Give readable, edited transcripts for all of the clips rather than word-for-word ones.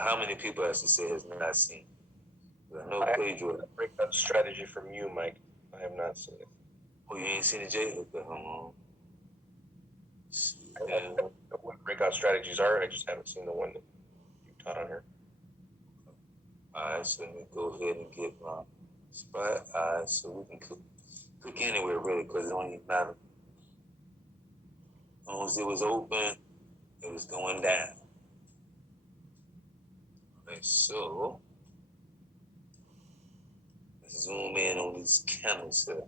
how many people actually say has not seen? I know Pedro. Breakout strategy from you, Mike. I have not seen it. Oh, you ain't seen it, Jay? Okay, hold on. I know what breakout strategies are. I just haven't seen the one that you taught on here. Alright, so let me go ahead and get my spot. Alright, so we can click anywhere really because it don't even matter. As long as it was open, it was going down. Alright, so let's zoom in on these candles here.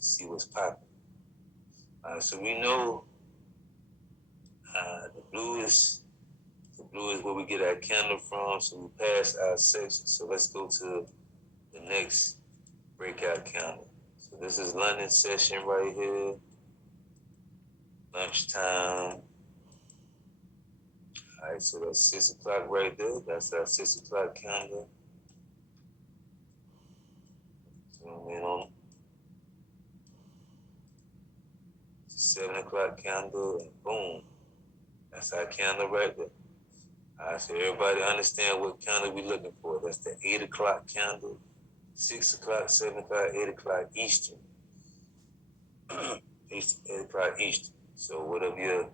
See what's popping. Alright, so we know the blue is where we get our candle from. So we passed our section. So let's go to the next breakout candle. So this is London session right here. Lunchtime. All right, so that's 6 o'clock right there. That's our 6 o'clock candle. Zoom in on it. 7 o'clock candle, and boom. That's our candle right there. All right, so everybody understand what candle we looking for. That's the 8 o'clock candle, 6 o'clock, 7 o'clock, 8 o'clock Eastern. 8 o'clock Eastern. So whatever your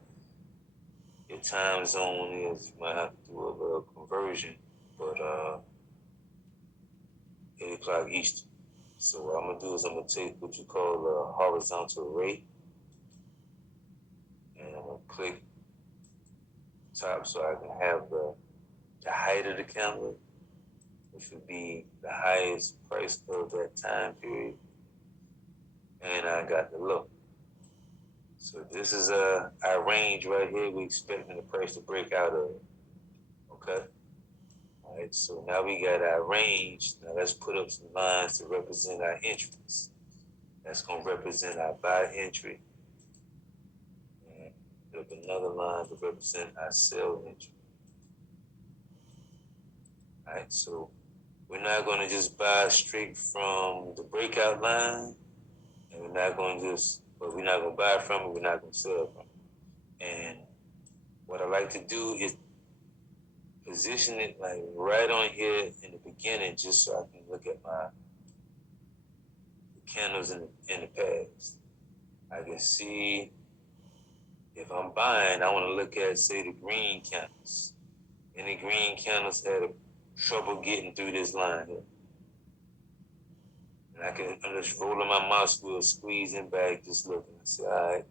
time zone is, you might have to do a little conversion, but 8 o'clock Eastern. So what I'm gonna do is I'm gonna take what you call a horizontal rate, and I'm gonna click top so I can have the height of the candle, which would be the highest price of that time period, and I got the low. So this is our range right here. We expecting the price to break out of. Okay. All right. So now we got our range. Now let's put up some lines to represent our entries. That's gonna represent our buy entry. And put up another line to represent our sell entry. All right. So we're not gonna just buy straight from the breakout line, and we're not gonna buy from it. We're not gonna sell from it. And what I like to do is position it like right on here in the beginning, just so I can look at my candles in the past. I can see if I'm buying, I want to look at, say, the green candles. Any green candles had trouble getting through this line here. And I'm just rolling my mouse wheel, squeezing back, just looking. I say, all right,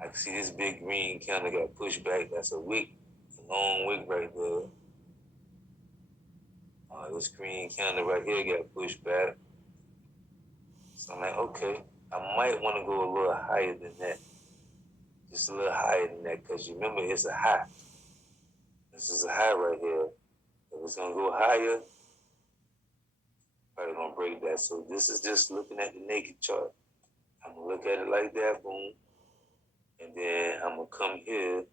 I can see this big green candle got pushed back. That's a wick, a long wick right there. This green candle right here got pushed back. So I'm like, okay, I might want to go a little higher than that. Just a little higher than that, because you remember it's a high. This is a high right here. If it's going to go higher, probably going to break that. So this is just looking at the naked chart. I'm going to look at it like that, boom. And then I'm going to come here,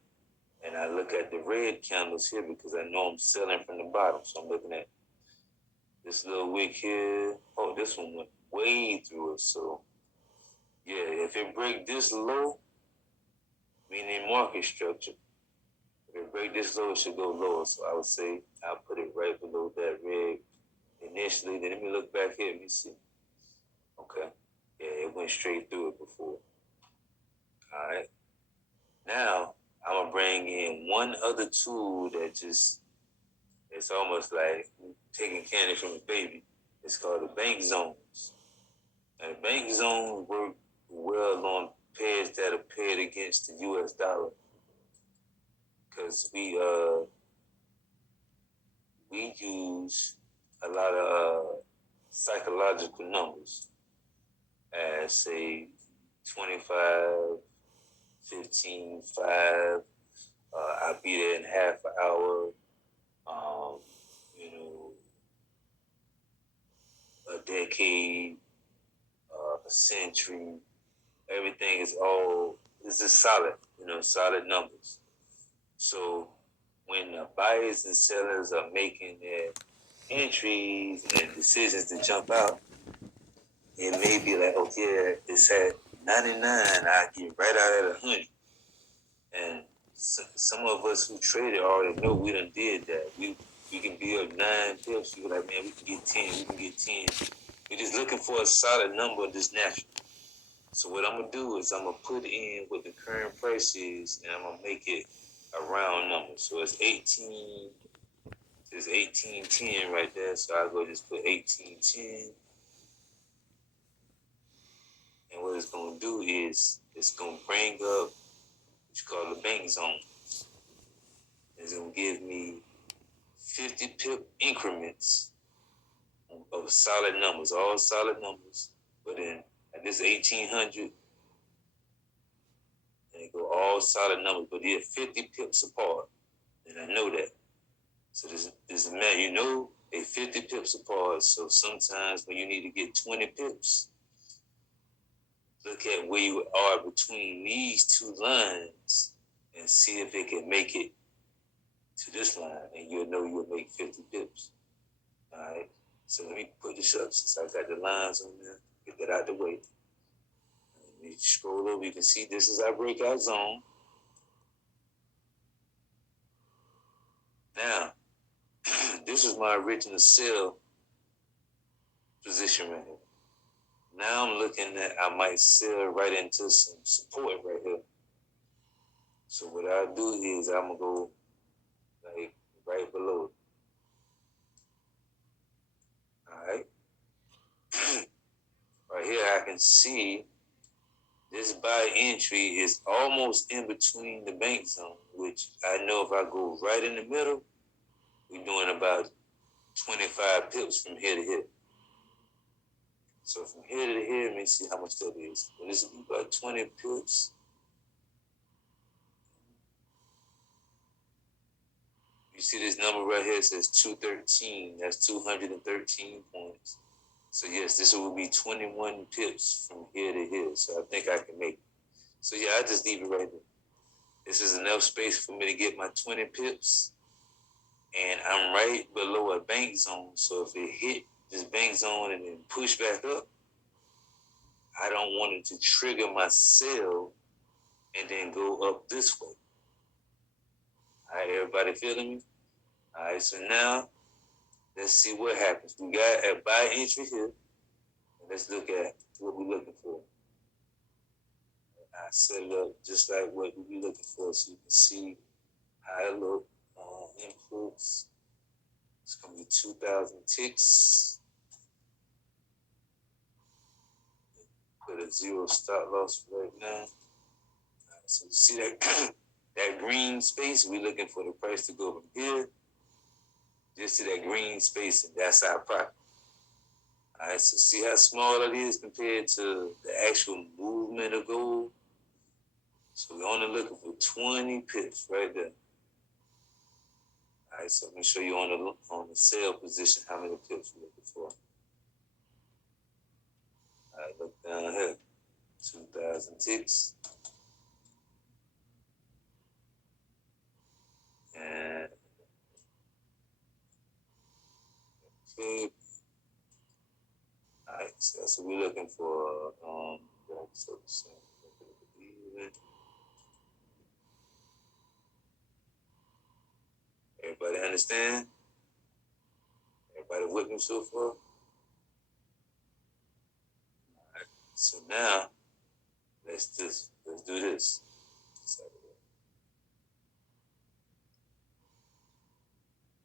and I look at the red candles here because I know I'm selling from the bottom. So I'm looking at this little wick here. Oh, this one went way through it. So, yeah, if it break this low, meaning market structure, if it break this low, it should go lower. So I would say I'll put it right below that red initially. Then let me look back here. Let me see. Okay. Yeah, it went straight through it before. All right. Now, I'm going to bring in one other tool that it's almost like taking candy from a baby. It's called the bank zones. And the bank zones work well on pairs that are paired against the US dollar. Because we use a lot of psychological numbers as, say, 25, 15, 5. I'll be there in half an hour. A decade, a century. Everything is just solid, solid numbers. So when buyers and sellers are making their entries and decisions to jump out, it may be like, okay, it's at 99, I get right out at 100. And some of us who traded already know we done did that. We can be up 9 pips. You be like, man, we can get 10. We can get 10. We're just looking for a solid number this natural. So what I'm gonna do is I'm gonna put in what the current price is, and I'm gonna make it a round number. So it's 18. It's 18.10 right there. So I'll go just put 18.10. And what it's gonna do is it's gonna bring up what you call the bank zone. It's gonna give me 50 pip increments of solid numbers, all solid numbers. But then at this 1800, and it go all solid numbers, but they're 50 pips apart. And I know that. So this man, you know, they 50 pips apart. So sometimes when you need to get 20 pips, look at where you are between these two lines and see if it can make it to this line, and you'll know you'll make 50 pips. All right. So let me put this up since I got the lines on there. Get that out the way. Let me scroll over. You can see this is our breakout zone. Now, this is my original sell position right here. Now I'm looking at I might sell right into some support right here. So what I'll do is I'm gonna go like right below it. All right. Right here I can see this buy entry is almost in between the bank zone, which I know if I go right in the middle, we're doing about 25 pips from here to here. So from here to here, let me see how much that is. Well, this will be about 20 pips. You see this number right here, it says 213. That's 213 points. So yes, this will be 21 pips from here to here. So I think I can make it. So yeah, I just leave it right there. This is enough space for me to get my 20 pips. And I'm right below a bank zone. So if it hit this bank zone and then push back up, I don't want it to trigger my sell and then go up this way. All right, everybody feeling me? All right, so now let's see what happens. We got a buy entry here. Let's look at what we're looking for. I set it up just like what we're looking for so you can see how it look on inputs. It's going to be 2,000 ticks. Put a zero stop loss right now. Right, so you see that, that green space? We're looking for the price to go from here just to that green space, and that's our profit. All right, so see how small it is compared to the actual movement of gold? So we're only looking for 20 pips right there. All right, so let me show you on the sell position how many pips we're looking for. All right, look down here, 2,000 ticks. And okay. All right, so that's what we're looking for. Everybody understand? Everybody with me so far? All right, so now let's do this.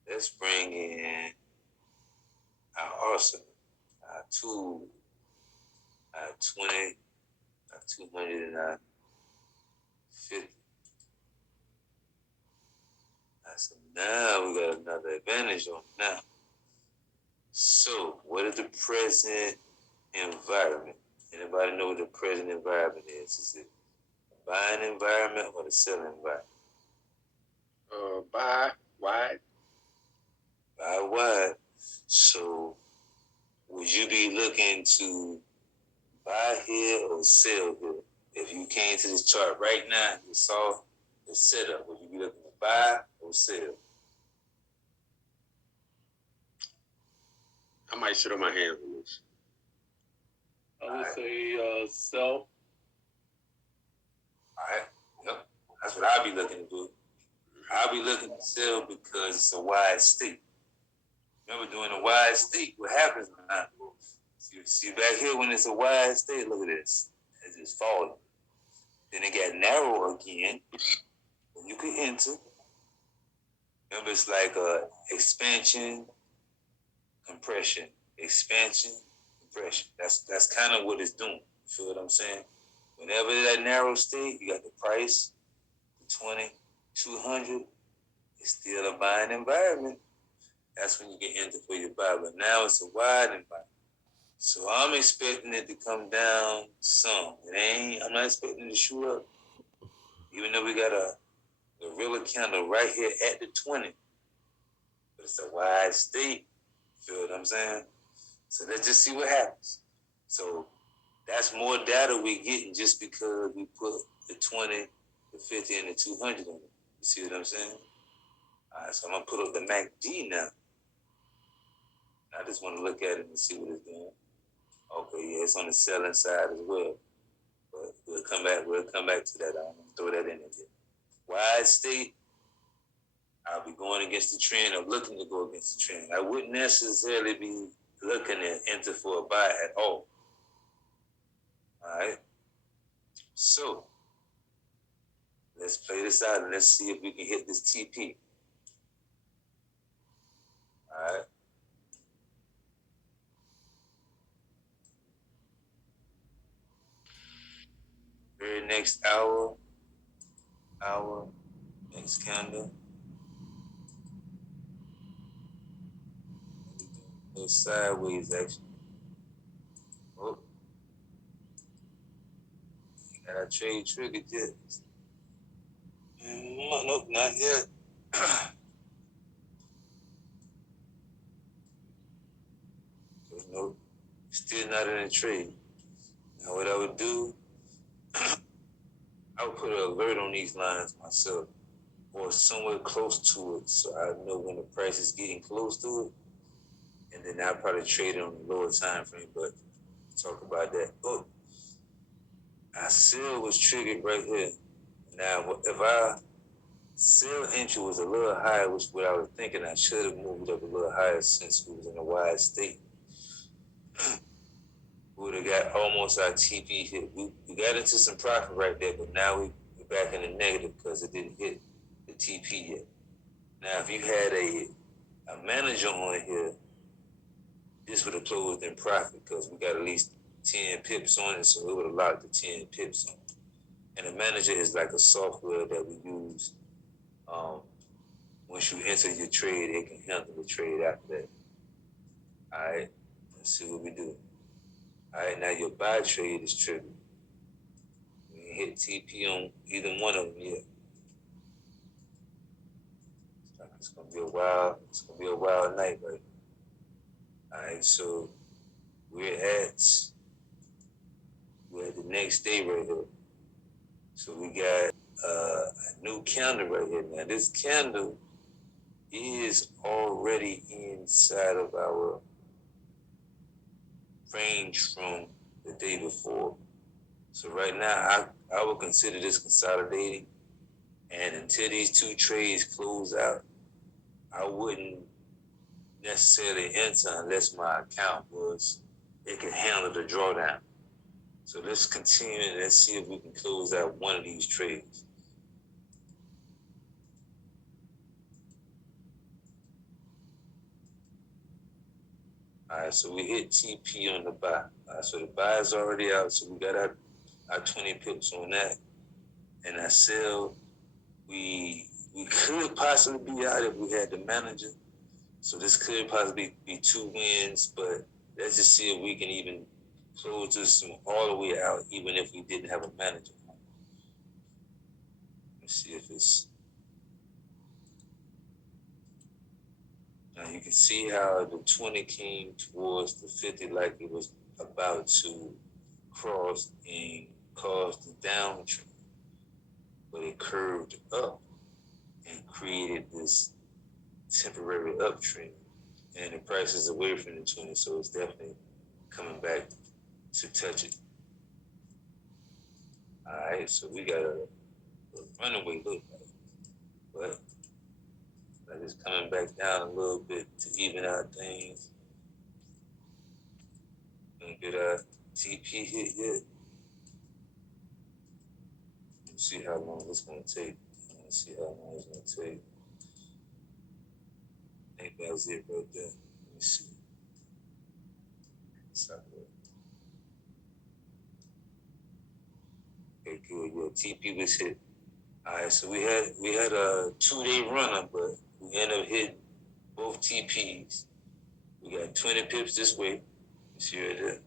Let's bring in our arsenal, our tool, our 20, our 200, and our 50. So now we got another advantage on it now. So what is the present environment? Anybody know what the present environment is? Is it the buying environment or the selling environment? Buy wide. Buy wide. So would you be looking to buy here or sell here? If you came to this chart right now and saw the setup, would you be looking to buy or sell? I might sit on my hands on this. I would say sell. All right. Yep. That's what I'll be looking to do. I'll be looking to sell because it's a wide state. Remember, doing a wide state, what happens now? See back here when it's a wide state, look at this. It's just falling. Then it got narrow again. You can enter. Remember, it's like expansion, compression, expansion, compression. That's kind of what it's doing. You feel what I'm saying? Whenever that narrow state, you got the price, the 20, 200. It's still a buying environment. That's when you get into for your buy. But now it's a wide environment. So I'm expecting it to come down some. I'm not expecting it to shoot up. Even though we got a gorilla candle right here at the 20. But it's a wide state. Feel what I'm saying? So let's just see what happens. So that's more data we're getting just because we put the 20, the 50, and the 200 on it. You see what I'm saying? All right, so I'm going to put up the MACD now. I just want to look at it and see what it's doing. Okay, yeah, it's on the selling side as well. But we'll come back to that. I'm going to throw that in there. Wide state, I'll be going against the trend or looking to go against the trend. I wouldn't necessarily be looking to enter for a buy at all. All right. So let's play this out and let's see if we can hit this TP. All right. Very next hour, next candle. A little sideways action. Oh. Got our trade triggered yet. Nope, not yet. Nope, still not in a trade. Now what I would do, I would put an alert on these lines myself or somewhere close to it so I know when the price is getting close to it. And then I'll probably trade it on the lower time frame, but talk about that. Oh, our sell was triggered right here. Now, if our sell entry was a little higher, which what I was thinking, I should have moved up a little higher since we was in a wide state. We would have got almost our TP hit. We got into some profit right there, but now we're back in the negative because it didn't hit the TP yet. Now, if you had a manager on here, this would have closed in profit because we got at least 10 pips on it, so it would have locked the 10 pips on it. And a manager is like a software that we use. Once you enter your trade, it can handle the trade after that. All right, let's see what we do. All right, now your buy trade is triggered. We hit TP on either one of them yet. It's gonna be a wild night, right? All right, so we're at the next day right here. So we got a new candle right here. Now this candle is already inside of our range from the day before. So right now, I would consider this consolidating. And until these two trades close out, I wouldn't necessarily enter unless my account it can handle the drawdown. So let's continue and let's see if we can close out one of these trades. All right, so we hit TP on the buy. All right, so the buy is already out, so we got our 20 pips on that. And our sell, we could possibly be out if we had the manager. So this could possibly be 2 wins, but let's just see if we can even close this all the way out, even if we didn't have a manager. Let's see if it's... Now you can see how the 20 came towards the 50 like it was about to cross and cause the downtrend. But it curved up and created this temporary uptrend. And the price is away from the 20, so it's definitely coming back to touch it. All right, so we got a runaway look like. But like it's coming back down a little bit to even out things. Gonna get a TP hit yet. Let's see how long it's gonna take. Let's see how long it's gonna take. I think that was it right there. Let me see. Okay, good. Yeah, TP was hit. All right, so we had a 2-day runner, but we ended up hitting both TPs. We got 20 pips this way. You see right there.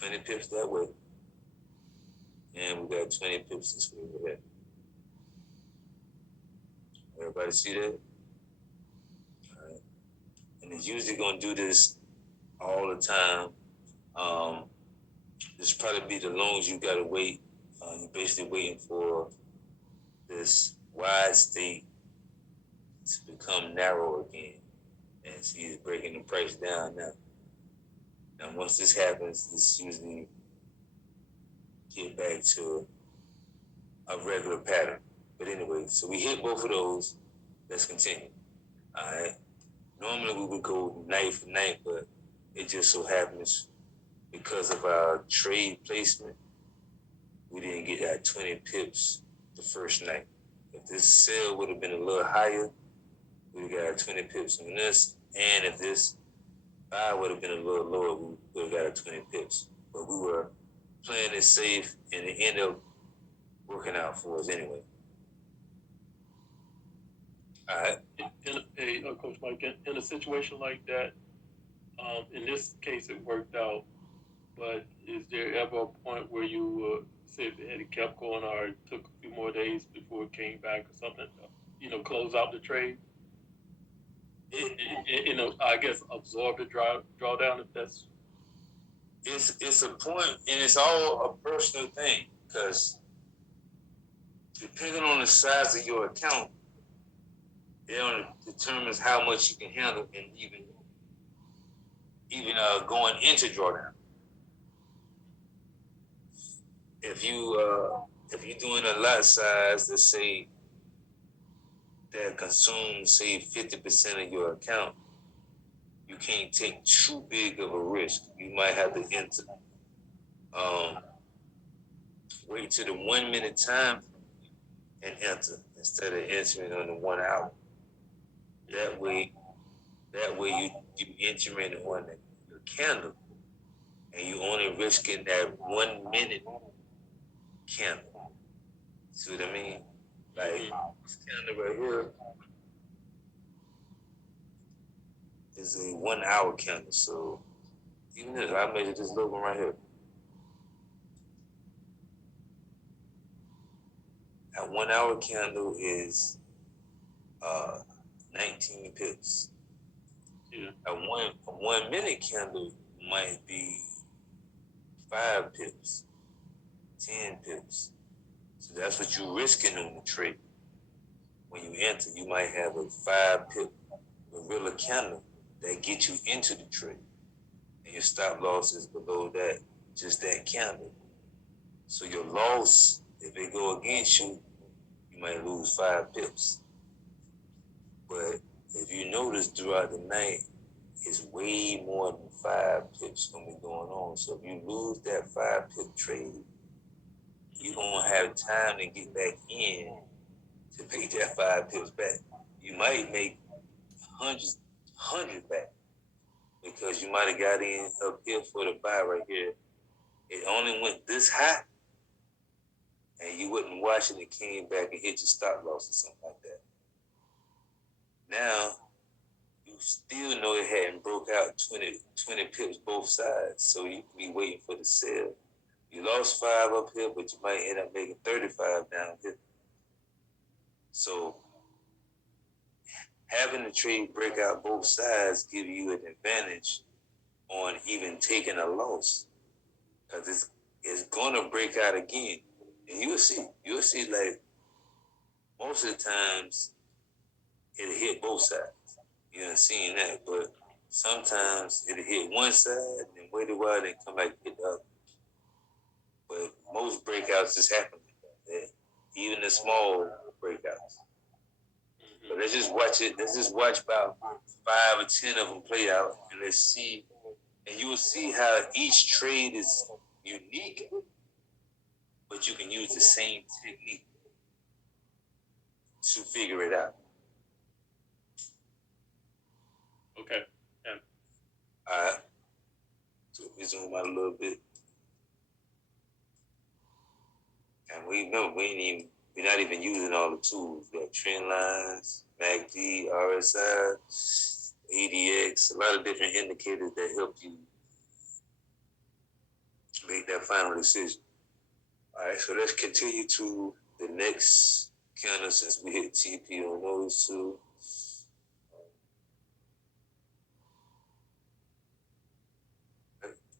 20 pips that way. And we got 20 pips this way over there. Everybody see that? All right. And it's usually gonna do this all the time. This probably be the longest you gotta wait. You're basically waiting for this wide state to become narrow again. And see, it's breaking the price down now. Now, once this happens, this usually get back to a regular pattern. But anyway, so we hit both of those. Let's continue. All right. Normally we would go night for night, but it just so happens because of our trade placement, we didn't get that 20 pips the first night. If this sale would have been a little higher, we would have got 20 pips on this. And if this buy would have been a little lower, we would have got 20 pips. But we were playing it safe, and it ended up working out for us anyway. All right. Coach Mike, in a situation like that, in this case it worked out, but is there ever a point where you say if it had kept going or it took a few more days before it came back or something, close out the trade? I guess absorb the drawdown if that's. It's a point, and it's all a personal thing, because depending on the size of your account, it determines how much you can handle, and even going into drawdown. If you're doing a lot size, let's say that consumes say 50% of your account, you can't take too big of a risk. You might have to enter. Wait till the 1 minute time and enter instead of entering on the 1 hour. That way you entering on the candle, and you only risking that 1 minute candle. See what I mean? Like this candle right here is a 1 hour candle. So even if I measure this little one right here, that 1 hour candle is 19 pips. Yeah. A 1 minute candle might be 5 pips, 10 pips. So that's what you're risking on the trade. When you enter, you might have a 5 pip gorilla candle that gets you into the trade. And your stop loss is below that, just that candle. So your loss, if they go against you, you might lose 5 pips. But if you notice throughout the night, it's way more than 5 pips gonna be going on. So if you lose that 5 pip trade, you don't have time to get back in to pay that 5 pips back. You might make 100 back because you might have got in up here for the buy right here. It only went this high, and you wouldn't watch it. It came back and hit your stop loss or something like that. Now, you still know it hadn't broke out 20 pips both sides, so you can be waiting for the sale. You lost 5 up here, but you might end up making 35 down here. So having the trade break out both sides give you an advantage on even taking a loss, because it's gonna break out again, and you'll see like most of the times it'll hit both sides. You done seen that, but sometimes it'll hit one side and then wait a while and come back and hit the other. But most breakouts just happen like that. even the small breakouts. But let's just watch it. Let's just watch about 5 or 10 of them play out, and let's see. And you will see how each trade is unique, but you can use the same technique to figure it out. Okay. All right. So we zoom out a little bit. And we're not even using all the tools. We got trend lines, MACD, RSI, ADX, a lot of different indicators that help you make that final decision. All right, so let's continue to the next counter since we hit TP on those two.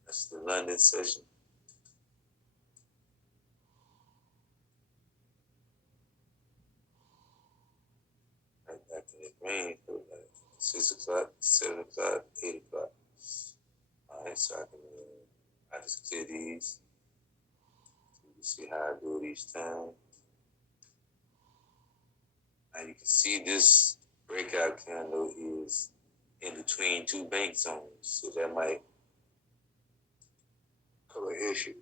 That's the London session. Right back in the range for like 6 o'clock, 7 o'clock, 8 o'clock. All right, so I just clear these. So you see how I do it each time. Now you can see this breakout candle is in between two bank zones, so that might cover an issue.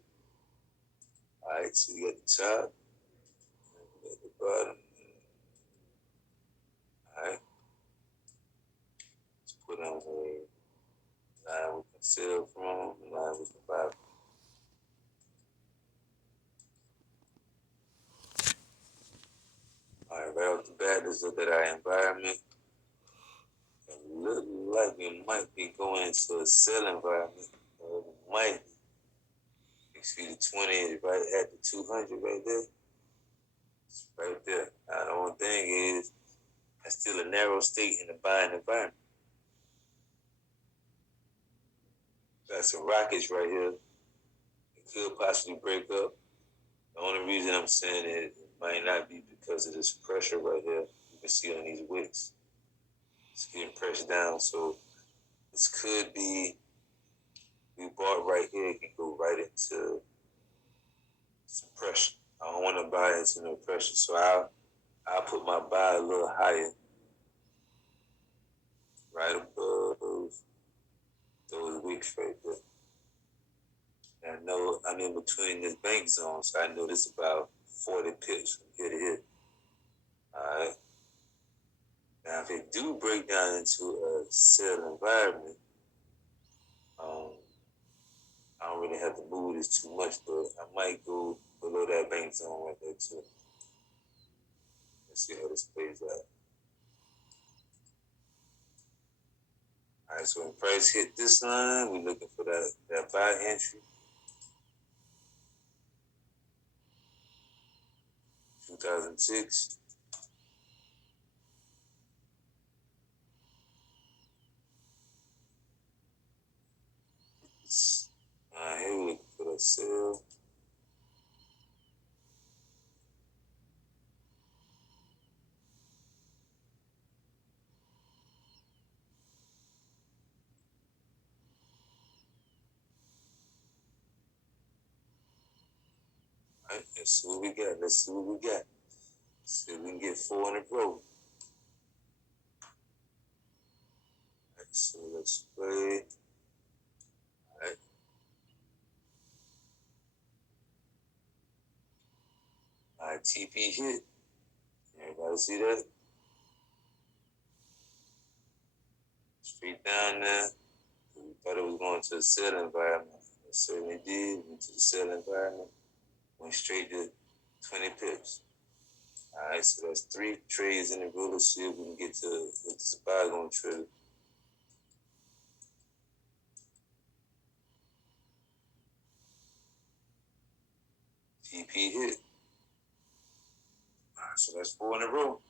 All right, so you got the top, you got the bottom. All right, let's put on a line we can sell from, a line we can buy from. All right, right off the bat, let's look at our environment. It looks like we might be going to a sell environment. Might. You see the 20 is right at the 200 right there. It's right there. Now, the only thing is, that's still a narrow state in the buying environment. Got some rockets right here. It could possibly break up. The only reason I'm saying it might not be because of this pressure right here. You can see on these wicks. It's getting pressed down. So this could be, we bought right here, it can go right into some pressure. I don't want to buy into no pressure. So I'll put my buy a little higher. Right above those wicks right there. And I know I'm in between this bank zone, so I know this is about 40 pips from here to here. All right. Now, if it do break down into a sell environment, I don't really have to move this too much, but I might go below that bank zone right there too. Let's see how this plays out. All right, so when price hit this line, we're looking for that buy entry. 2006. Here we're looking for that sell. All right, let's see what we got. Let's see if we can get 4 in a row. All right, so let's play. All right. All right, TP hit. Everybody see that? Straight down there. We thought it was going to the sell environment. It certainly did. Went to the sell environment. Went straight to 20 pips. All right, so that's 3 trades in the row. Let's see if we can get to what this buy going to trigger. TP hit. All right, so that's 4 in a row.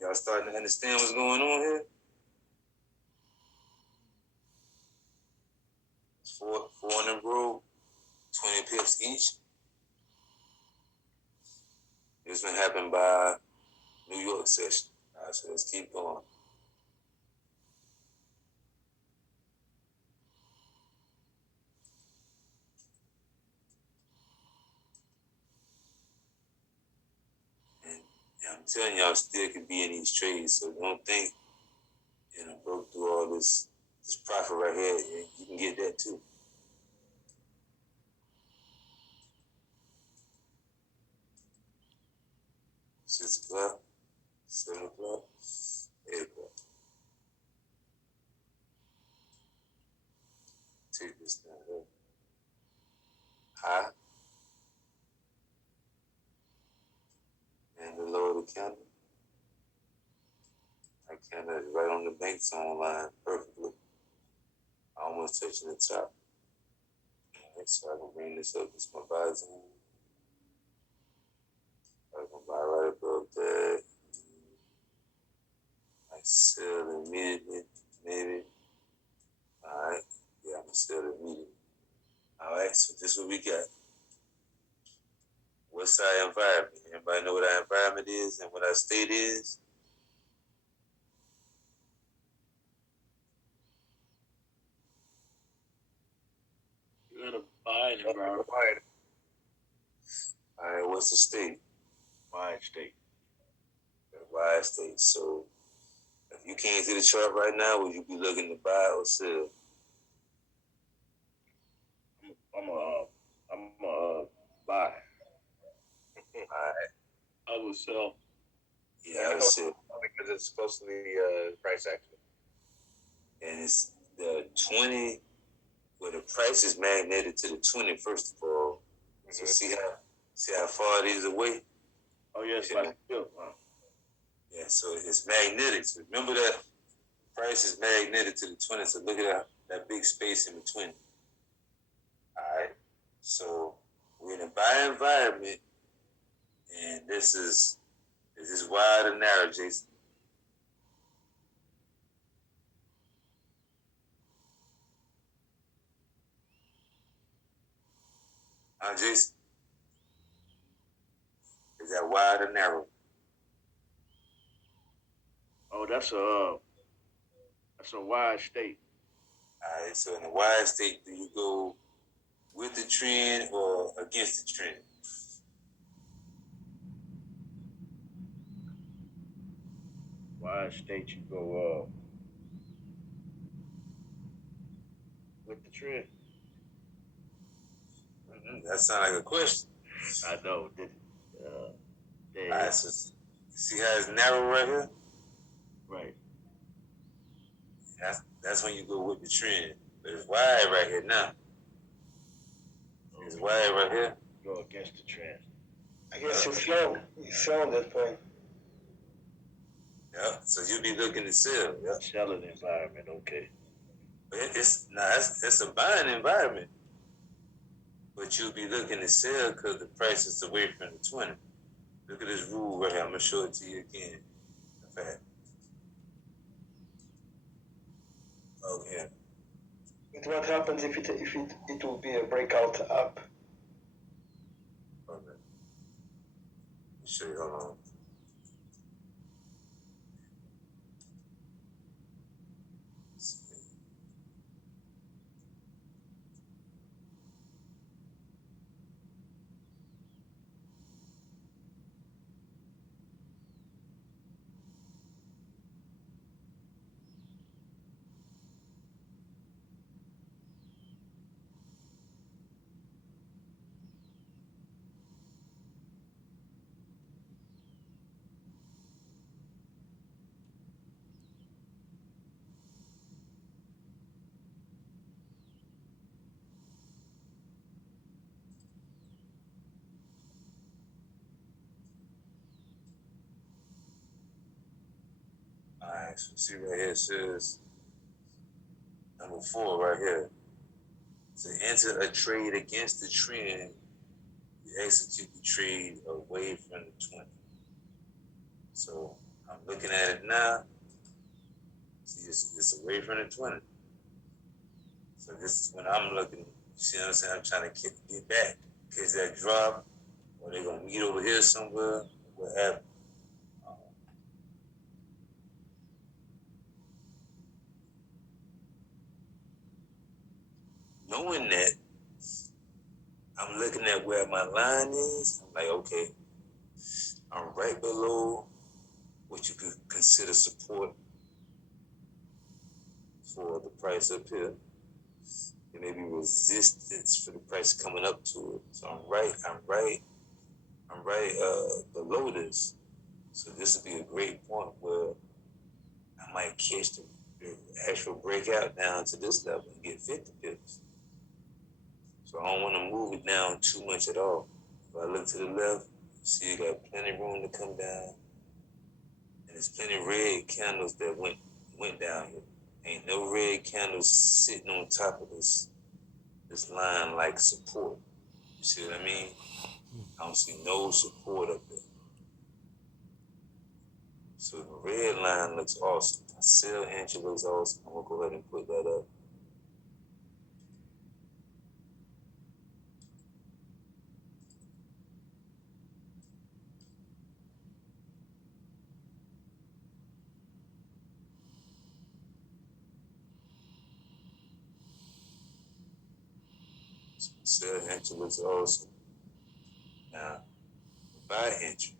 Y'all starting to understand what's going on here? It's 4 in a row, 20 pips each. This one happened by New York session. All right, so let's keep going. telling y'all still could be in these trades. So don't think, broke through all this profit right here. You can get that too. 6 o'clock, 7 o'clock, 8 o'clock. Take this down here. High. And the lower the candle. My candle is right on the bank zone line perfectly. Almost touching the top. Alright, so I can bring this up. This is my buy zone. I can buy right above that. I sell immediately, maybe. Alright. Yeah, I'm gonna sell immediately. Alright, so this is what we got. What's our environment? Anybody know what our environment is and what our state is? You're in a buying environment. Alright, what's the state? Wide state. Wide state. So if you came to the chart right now, would you be looking to buy or sell? I'm a buy. Alright. I would sell. Yeah, I would sell. Because it's close to the price action. And it's the 20, well, the price is magnetic to the 20, first of all. So see how far it is away? Oh, yeah, it's Yeah. like Yeah, so it's magnetic. So remember that price is magnetic to the 20. So look at that big space in between. Alright. So we're in a buy environment, and this is wide or narrow, Jason? Jason? Is that wide or narrow? Oh, that's a wide state. Alright, so in a wide state, do you go with the trend or against the trend? Wide state, you go with the trend. That sounds like a question. I know. Alright, so see how it's narrow right here? Right. That's when you go with the trend. But it's wide right here now. It's wide right here. Go against the trend. I guess you flown that point. Yeah, so you be looking to sell. Yeah, Selling environment, okay. but it's a buying environment. But you'll be looking to sell because the price is away from the 20. Look at this rule right here. I'm gonna show it to you again. In fact. Oh yeah. But what happens if it will be a breakout up? Okay. Let me show you. Hold on. Alright, so see right here it says number 4 right here. To enter a trade against the trend, you execute the trade away from the 20. So I'm looking at it now. See, it's away from the 20. So this is when I'm looking. You see what I'm saying? I'm trying to get back. Catch that drop, or they're gonna meet over here somewhere. What happened? Knowing that, I'm looking at where my line is. I'm like, okay, I'm right below what you could consider support for the price up here. There may be resistance for the price coming up to it. So I'm right below this. So this would be a great point where I might catch the actual breakout down to this level and get 50 pips. So I don't want to move it down too much at all. If I look to the left, see you got plenty of room to come down. And there's plenty of red candles that went down here. Ain't no red candles sitting on top of this line like support. You see what I mean? I don't see no support up there. So the red line looks awesome. My sell entry looks awesome. I'm gonna go ahead and put that up. So sell entry looks awesome. Now, buy entry.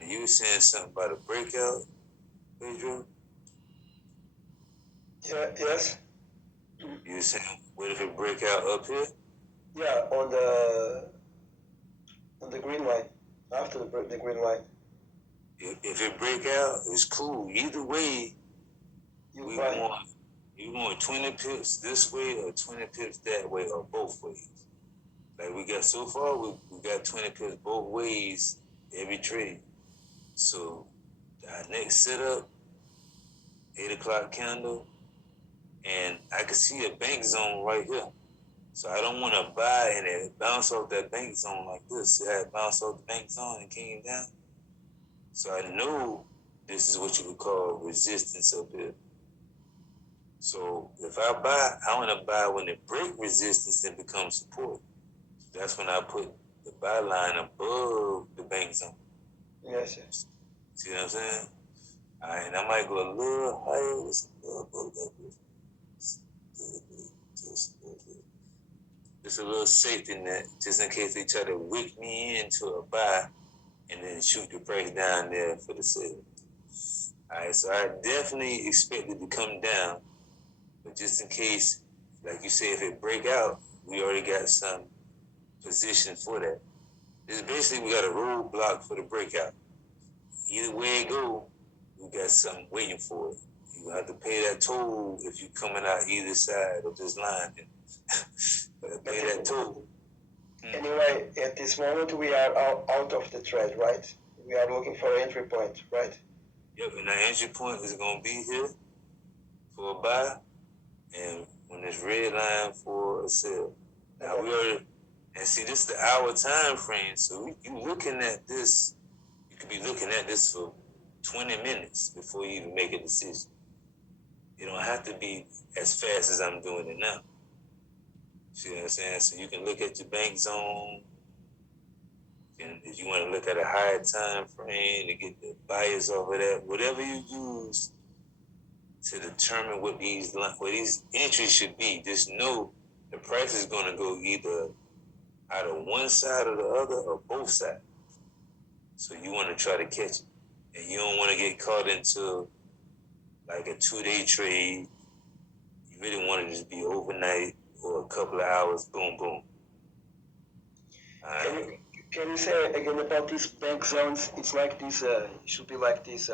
And you were saying something about a breakout, Pedro? Yeah, yes. You were saying, what if it break out up here? Yeah, on the green line. After the green line. If it break out, it's cool. Either way, You buy. you want 20 pips this way or 20 pips that way or both ways. Like we got so far, we got 20 pips both ways every trade. So our next setup, 8 o'clock candle, and I can see a bank zone right here. So I don't want to buy and it bounce off that bank zone like this. It had bounced off the bank zone and came down. So I know this is what you would call resistance up here. So if I buy, I want to buy when it break resistance and becomes support. That's when I put the buy line above the bank zone. Yes, yes. See what I'm saying? All right, and I might go a little higher with some just a little safety net, just in case they try to wick me into a buy and then shoot the price down there for the sale. All right, so I definitely expect it to come down, but just in case, like you say, if it break out, we already got some position for that. This basically we got a roadblock for the breakout. Either way it go, we got something waiting for it. You have to pay that toll if you're coming out either side of this line. Pay that toll. Anyway, at this moment we are out of the trade, right? We are looking for an entry point, right? Yep, and the entry point is gonna be here for a buy, and when it's red line for a sell. Now we already, and see this is the hour time frame, so you looking at this, you could be looking at this for 20 minutes before you even make a decision. You don't have to be as fast as I'm doing it now. See what I'm saying? So you can look at your bank zone, and if you want to look at a higher time frame to get the bias off of that, whatever you use to determine what these entries should be, just know the price is going to go either out of one side or the other or both sides. So you want to try to catch it, and you don't want to get caught into like a 2-day trade. You really want to just be overnight or a couple of hours, boom, boom. Can you say again about these bank zones? It's like these, should be like these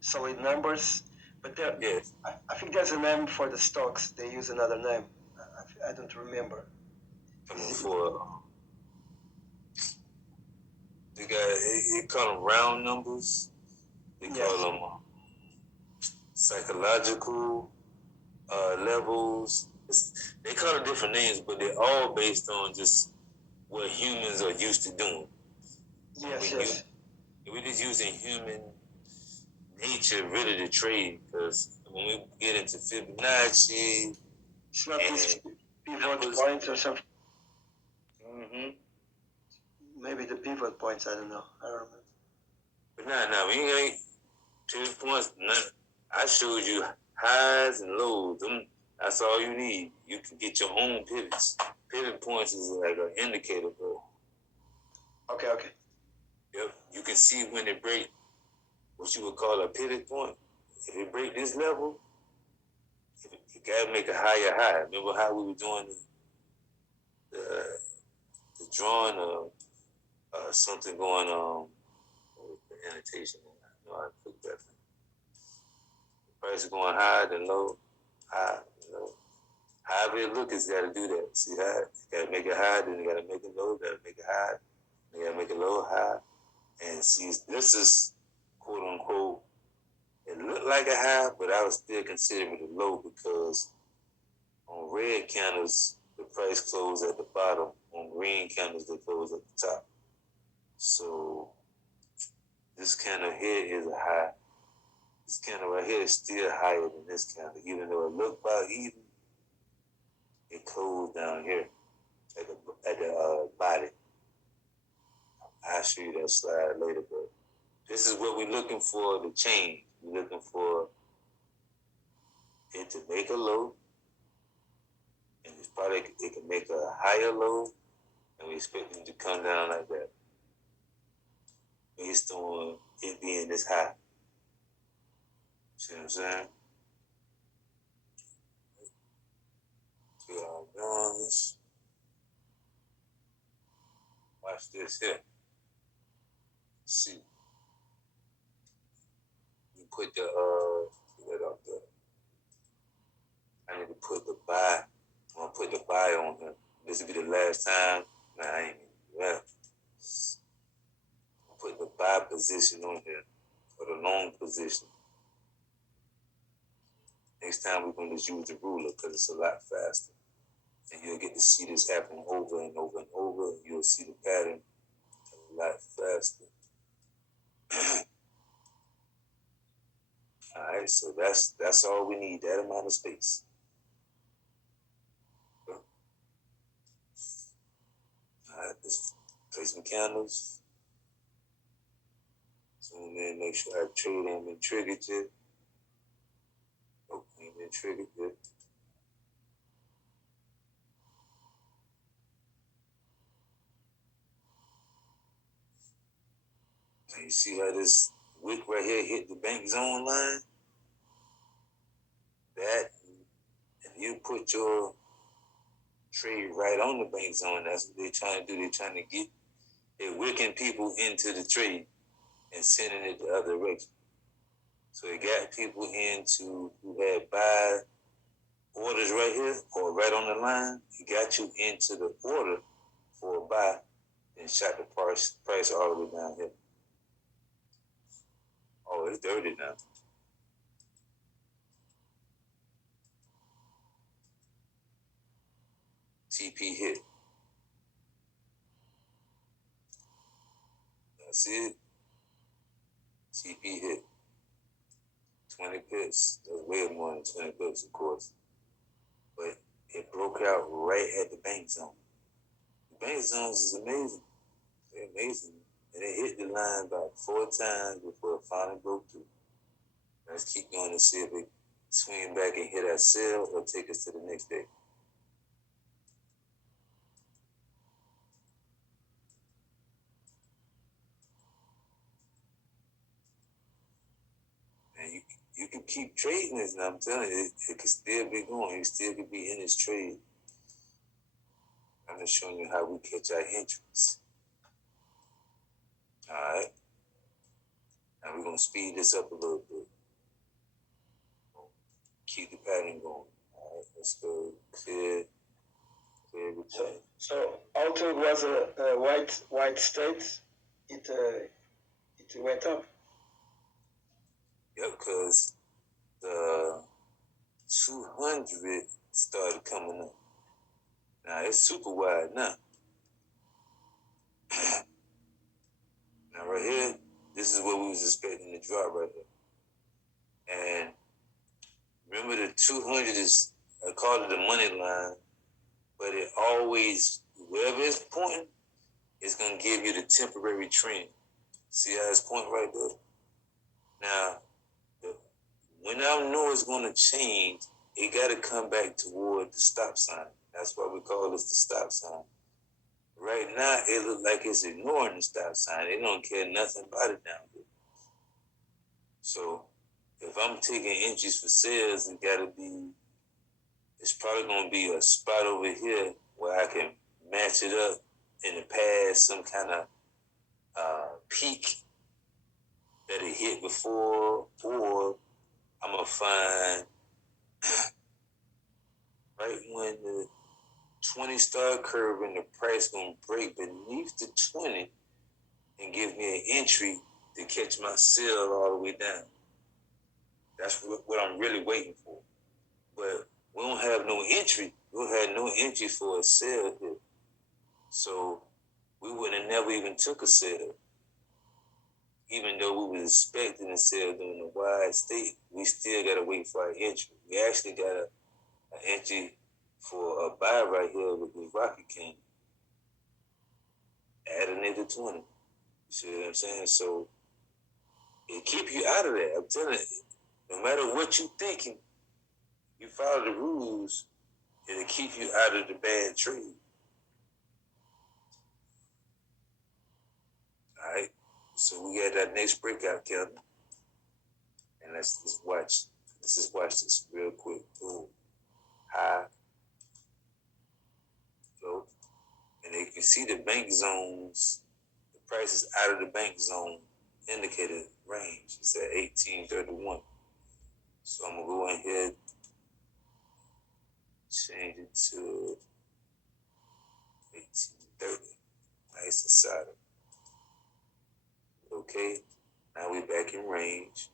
solid numbers, but yes. I think there's a name for the stocks. They use another name. I don't remember. For they call them round numbers. They call them psychological levels. They call it different names, but they're all based on just what humans are used to doing. Yes. We're just using human nature really to trade, because when we get into Fibonacci, it's not these pivot points or something. Mm-hmm. Maybe the pivot points. I don't know. I don't remember. But we ain't pivot points. I showed you highs and lows. That's all you need. You can get your own pivots. Pivot points is like an indicator, bro. Okay. Yep. You can see when it break. what you would call a pivot point. If it break this level, you gotta make a higher high. Remember how we were doing the drawing of something going on with the annotation? I know I put that. The price is going high, then low, high, low. However it look, it's got to do that. See how you got to make it high, then you got to make it low, got to make it high, then you got to make it low, high. And see, this is quote unquote, it looked like a high, but I would still consider it a low because on red candles, the price closed at the bottom. On green candles, they close at the top. So this candle here is a high. This candle right here is still higher than this candle, even though it looked about even. It closed down here at the body. I'll show you that slide later, but this is what we're looking for to change. We're looking for it to make a low, and it's probably it can make a higher low, and we expect it to come down like that based on it being this high. See what I'm saying? Watch this here. See. You put the that up there. I need to put the buy. I'm gonna put the buy on here. This will be the last time. Nah, I ain't even well. Put the buy position on here or the long position. Next time we're gonna just use the ruler because it's a lot faster. And you'll get to see this happen over and over and over. And you'll see the pattern a lot faster. All right, so that's all we need, that amount of space. All right, let's place some candles. Zoom in, make sure our trade ain't been triggered yet. Nope, ain't been triggered yet. And you see how this wick right here hit the bank zone line? That, if you put your trade right on the bank zone, that's what they're trying to do. They're trying to get, they're wicking people into the trade and sending it the other direction. So it got people into who had buy orders right here or right on the line. It got you into the order for a buy and shot the price all the way down here. Oh, it's dirty now. TP hit. That's it. TP hit. 20 pips. That's way more than 20 pips, of course. But it broke out right at the bank zone. The bank zones is amazing. They're amazing. And it hit the line about 4 times before it finally broke through. Let's keep going to see if it swing back and hit our sell or take us to the next day. And you can keep trading this, and I'm telling you, it can still be going. You still could be in this trade. I'm just showing you how we catch our entrance. All right. Now we're going to speed this up a little bit. Keep the pattern going. All right, let's go clear the pattern. So although it was a white state, it went up. Yep, because the 200 started coming up. Now it's super wide now. Now right here, this is what we was expecting to drop right here. And remember the 200 is, I call it the money line, but it always, wherever it's pointing, it's going to give you the temporary trend. See how it's pointing right there? Now, when I know it's going to change, it got to come back toward the stop sign. That's why we call this the stop sign. Right now, it looks like it's ignoring the stop sign. They don't care nothing about it down here. So if I'm taking entries for sales, it's probably gonna be a spot over here where I can match it up in the past, some kind of peak that it hit before, or I'm gonna find right when the 20 start curving, the price gonna break beneath the 20 and give me an entry to catch my sale all the way down. That's what I'm really waiting for. But we don't have no entry. We don't have no entry for a sale here. So we would have never even took a sale. Even though we was expecting a sale during the wide state, we still gotta wait for our entry. We actually got an entry for a buy right here with this Rocket King. Adding it to 20. You see what I'm saying? So it keep you out of that. I'm telling you, no matter what you thinking, you follow the rules, it'll keep you out of the bad trade. All right. So we got that next breakout, Kelvin. And let's just watch this real quick. Boom. High. Low. And you can see the bank zones, the price is out of the bank zone indicator range. It's at 1831. So I'm gonna go in here, change it to 1830. Nice and solid. Okay, now we back in range.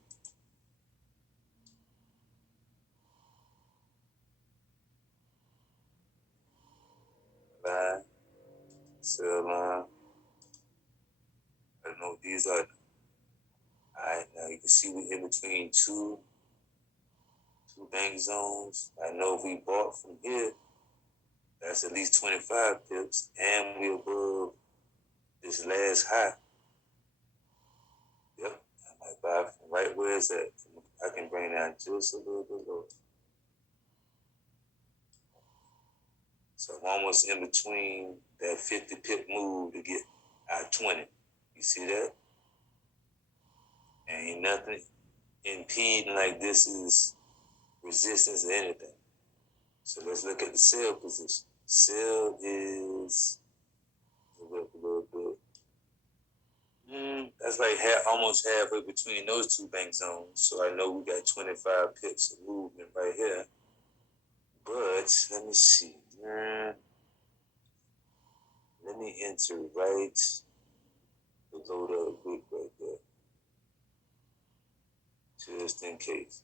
Line, sell line. I don't know what these are. Alright, now you can see we in between two bank zones. I know if we bought from here, that's at least 25 pips, and we above this last high. Yep, I might buy from right where it's at. I can bring down just a little bit lower. So I'm almost in between that 50 pip move to get out 20. You see that? Ain't nothing impeding like this is resistance or anything. So let's look at the sell position. Sell is a little bit. That's like almost halfway between those two bank zones. So I know we got 25 pips of movement right here. But let me see. Let me enter right below the wick right there. Just in case.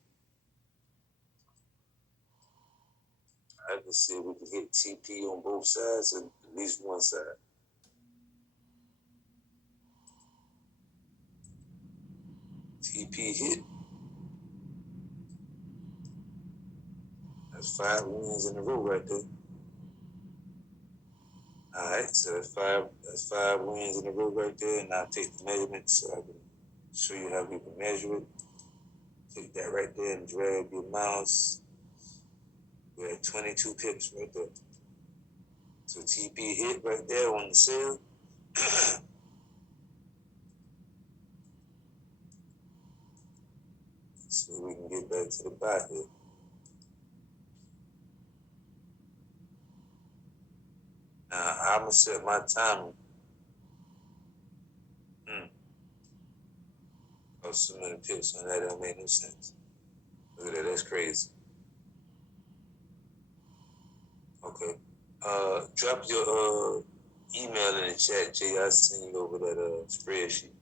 I can see if we can hit TP on both sides and at least one side. TP hit. That's 5 wins in a row right there. Alright, so that's five wins in a row right there, and I'll take the measurements so I can show you how we can measure it. Take that right there and drag your mouse. We're at 22 pips right there. So TP hit right there on the sell. So we can get back to the buy here. Now I'm gonna set my timer. Oh, so many pips on that don't make no sense. Look at that, that's crazy. Okay. Drop your email in the chat, Jay. I'll send you over that spreadsheet.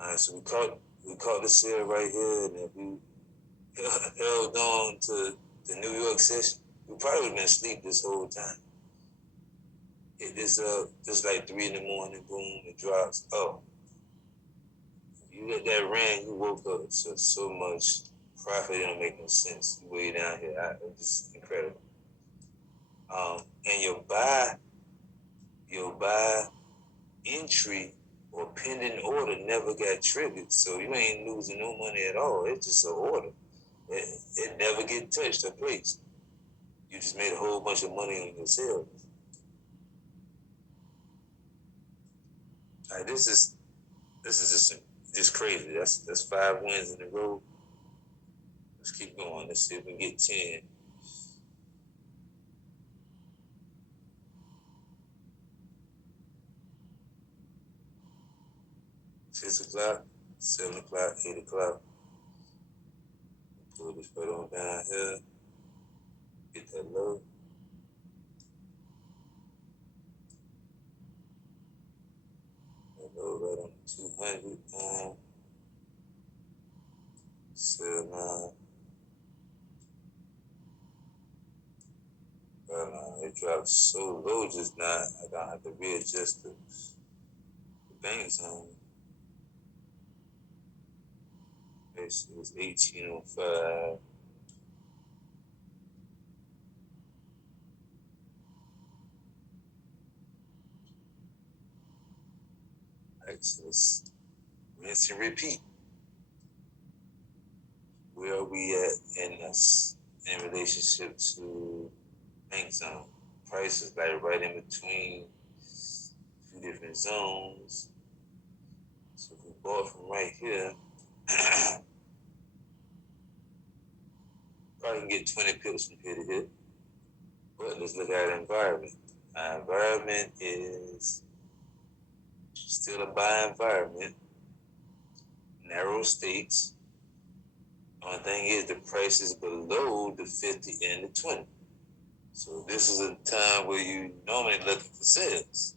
Alright, so we caught the sale right here, and if we held on to the New York session, we probably would have been asleep this whole time. Hit this up, just like 3 in the morning, boom, it drops. Oh, you let that rain, you woke up so much profit, it don't make no sense. You way down here, it's incredible. And your buy entry or pending order never got triggered, so you ain't losing no money at all. It's just an order. It never get touched or placed. You just made a whole bunch of money on your sales. All right, this is just just crazy. That's 5 wins in a row. Let's keep going. Let's see if we can get 10. 6 o'clock, 7 o'clock, 8 o'clock. Pull this right on down here. Get that low. That low right on the 200. Sell now. It dropped so low just now. I don't have to readjust the bank zone. It was 1805. Alright, so let's rinse and repeat. Where are we at in this in relationship to bank zone? Price is like right in between 2 different zones. So if we bought from right here, probably can get 20 pips from here to here. But let's look at our environment. Our environment is still a buy environment, narrow states. Only thing is the price is below the 50 and the 20. So this is a time where you normally looking for sales.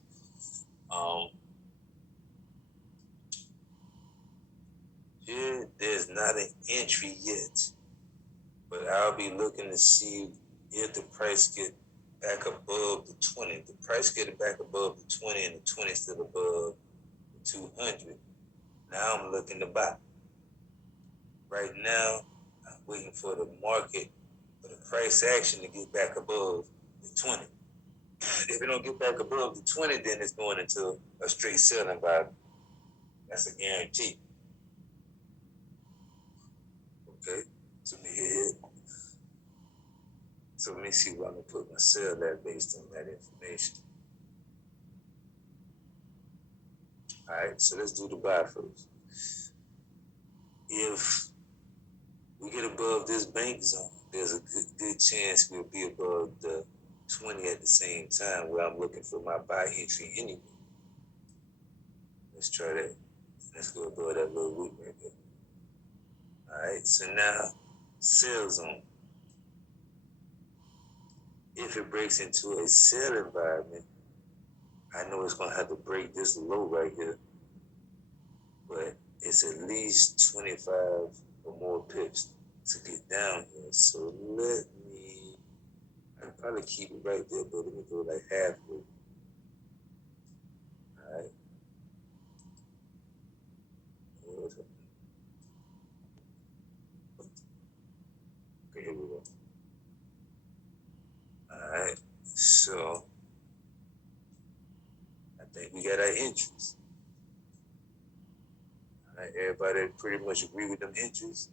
Here, there's not an entry yet, but I'll be looking to see if the price get back above the 20. If the price get back above the 20 and the 20 still above the 200, now I'm looking to buy. Right now, I'm waiting for the market, for the price action to get back above the 20. If it don't get back above the 20, then it's going into a straight selling environment. That's a guarantee. Okay, so let me see where I'm gonna put my sell at based on that information. All right, so let's do the buy first. If we get above this bank zone, there's a good chance we'll be above the 20 at the same time where I'm looking for my buy entry anyway. Let's try that. Let's go above that little wick right there. All right, so now sell zone. If it breaks into a sell environment, I know it's gonna have to break this low right here, but it's at least 25 or more pips to get down here. So I can probably keep it right there, but let me go like halfway. All right. Okay, here we go. All right, so I think we got our entries. All right, everybody pretty much agree with them entries.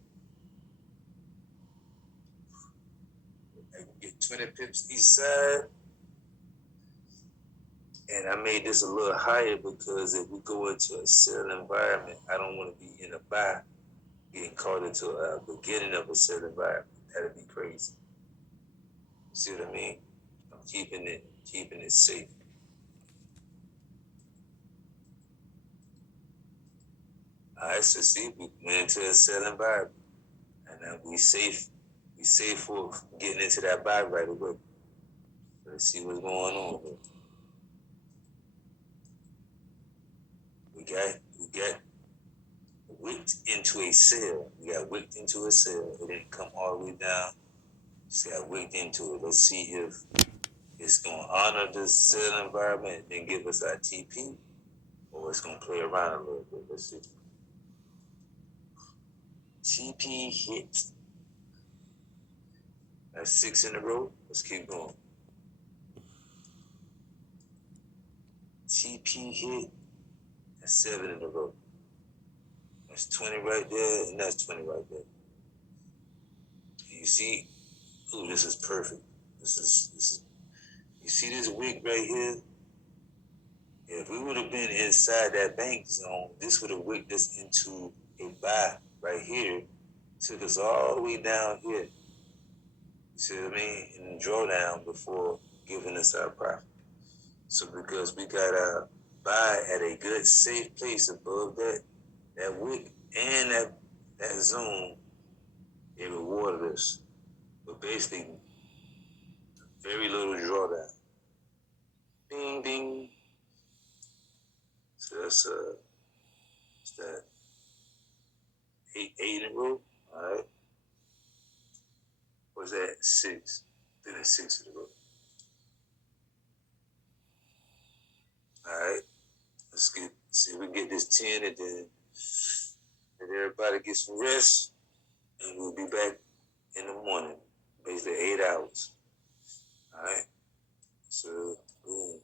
I can get 20 pips each side. And I made this a little higher because if we go into a sell environment, I don't want to be in a buy, getting caught into a beginning of a sell environment. That'd be crazy. You see what I mean? I'm keeping it safe. All right, so see, we went into a sell environment, and we safe for getting into that buy right away. Let's see what's going on here. We got wicked into a sell. We got wicked into a sell. It didn't come all the way down. Just got wicked into it. Let's see if it's going to honor the sell environment and then give us our TP, or it's going to play around a little bit. Let's see. TP hit. That's 6 in a row. Let's keep going. TP hit. That's 7 in a row. That's 20 right there, and that's 20 right there. You see? Ooh, this is perfect. This is. You see this wick right here? If we would have been inside that bank zone, this would have whipped us into a buy right here, took us all the way down here. You see what I mean? In the drawdown before giving us our profit. So because we got our buy at a good safe place above that wick and that zone, it rewarded us. But basically, very little drawdown. Ding ding. So that's that eight in a row. All right. Was that 6? Then it's 6 in a row. All right. Let's see if we can get this 10 and then let everybody get some rest. And we'll be back in the morning. Basically 8 hours. All right. So, boom.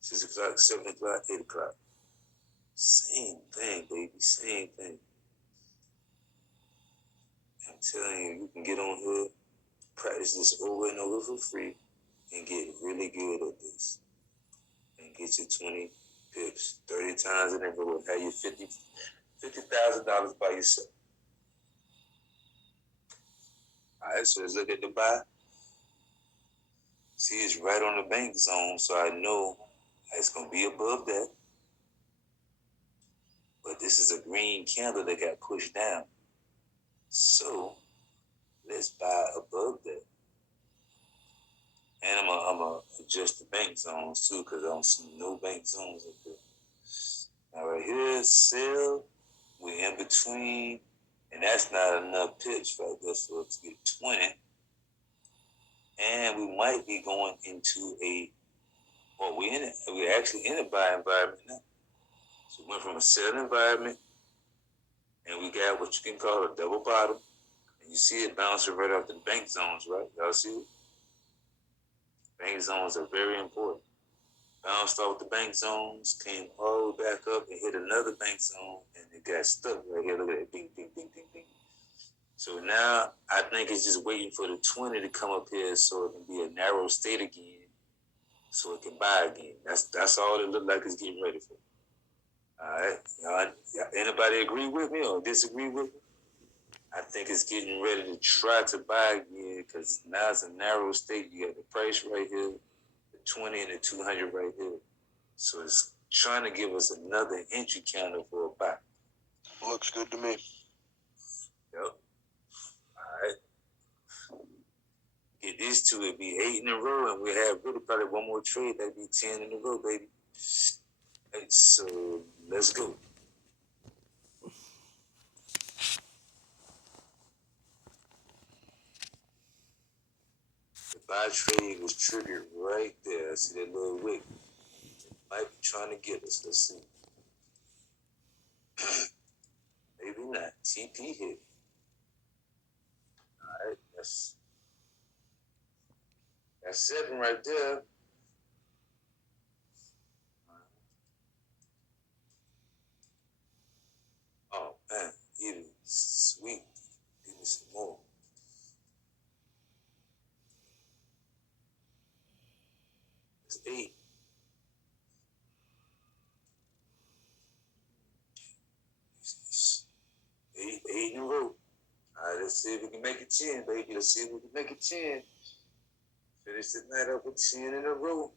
6 o'clock, 7 o'clock, 8 o'clock. Same thing, baby. Same thing. I'm telling you, you can get on here, practice this over and over for free, and get really good at this. And get your 20 pips 30 times in a row and have your $50,000 by yourself. All right, so let's look at the buy. See, it's right on the bank zone, so I know it's going to be above that. But this is a green candle that got pushed down. So let's buy above that. And I'm gonna adjust the bank zones too, because I don't see no bank zones up there. Now right here, sell. We're in between, and that's not enough pips right there for us to get 20. And we might be going into we're actually in a buy environment now. So we went from a sell environment, and we got what you can call a double bottom. And you see it bouncing right off the bank zones, right? Y'all see it? Bank zones are very important. Bounced off the bank zones, came all the way back up and hit another bank zone, and it got stuck right here. Look at that, bing, bing, bing, bing, bing. So now I think it's just waiting for the 20 to come up here so it can be a narrow state again, so it can buy again. That's all it looked like it's getting ready for. All right, anybody agree with me or disagree with me? I think it's getting ready to try to buy again because now it's a narrow state. You got the price right here, the 20 and the 200 right here. So it's trying to give us another entry counter for a buy. Looks good to me. Yep. All right. Get these two, it'd be 8 in a row, and we have really probably one more trade. That'd be 10 in a row, baby. Hey, so let's go. The buy trade was triggered right there. See that little wick? It might be trying to get us. Let's see. Maybe not. TP hit. All right, that's 7 right there. Oh man, even sweet. Give me some more. It's 8. 8 in a row. All right, let's see if we can make it 10, baby. Let's see if we can make it 10. Finish the night up with 10 in a row.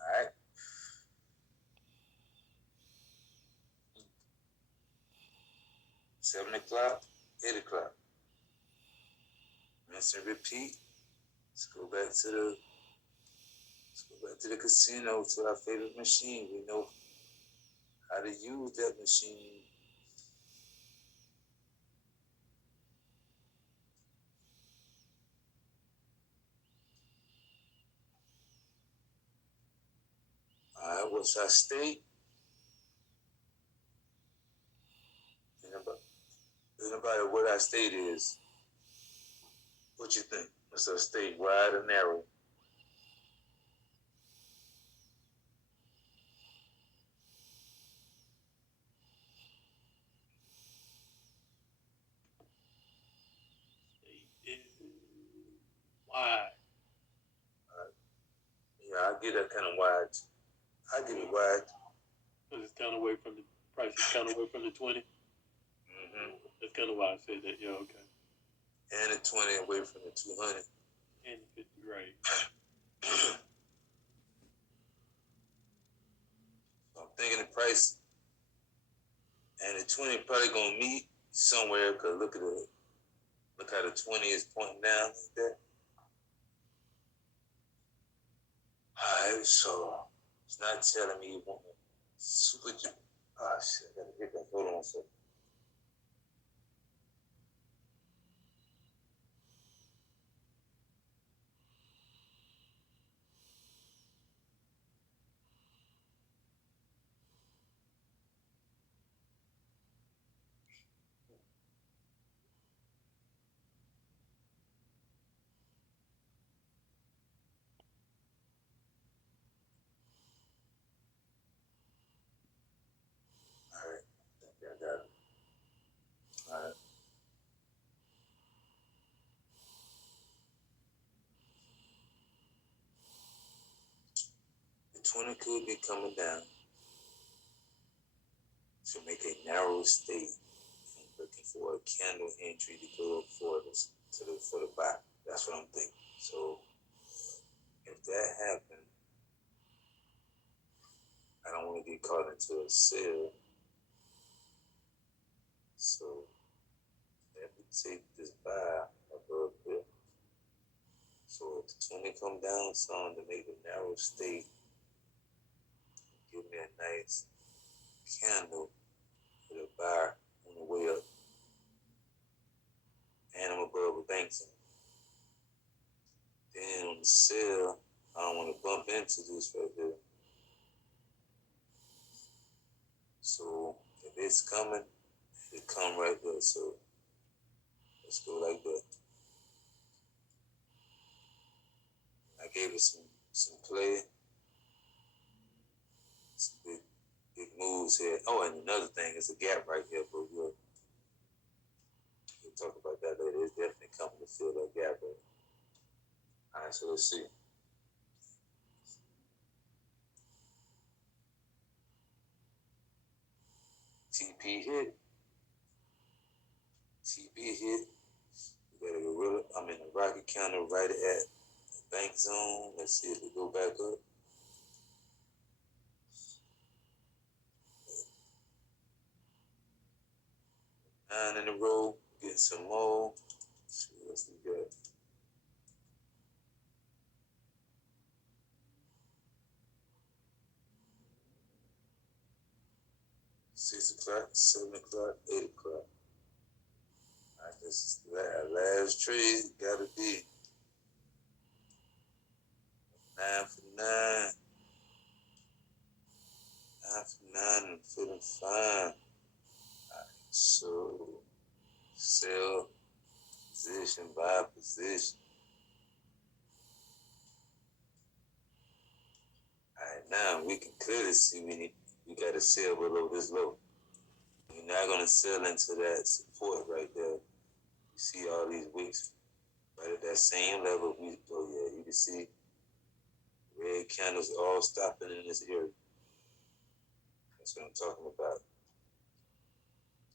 All right. $7 o'clock, 8 o'clock. Rinse and repeat. Let's go back to the casino, to our favorite machine. We know how to use that machine. All right, what's our state? Anybody what our state is? What you think? What's our state, wide or narrow? I'll get that kind of wide. I give it wide. Because it's kind of away from the price. It's kind of away from the 20. That's kind of why I said that. Yeah, okay. And the 20 away from the 200. And the 50, right. So I'm thinking the price and the 20 probably gonna meet somewhere because look how the 20 is pointing down like that. Alright, so it's not telling me you want a super shit, I gotta hit that. Hold on a second. Alright, I got it. Alright. The 20 could be coming down to make a narrow state. I'm looking for a candle entry to go up for this for the buy. That's what I'm thinking. So if that happens, I don't want to get caught into a sale. So let me take this buy above here. So if the 20 come down some to make a narrow state, give me a nice candle for the buy on the way up. And I'm above a bank zone. Then on the sell, I don't want to bump into this right here. So if it's coming, it come right there. So let's go like that. I gave it some play, some big moves here. Oh, and another thing, it's a gap right here, but we'll talk about that later. It's definitely coming to fill that gap right. All right, so let's see. TP hit. We got a gorilla. I'm in the rocket counter right at the bank zone. Let's see if we go back up. 9 in a row. Getting some more. Let's see what else we got. 6 o'clock, 7 o'clock, 8 o'clock. I guess last trade gotta be 9 for 9. 9 for 9 and feeling fine. So sell position, buy position. Alright, now we can clearly see we got to sell below this low. We're not gonna sell into that support right there. You see all these wicks right at that same level. You can see red candles all stopping in this area. That's what I'm talking about.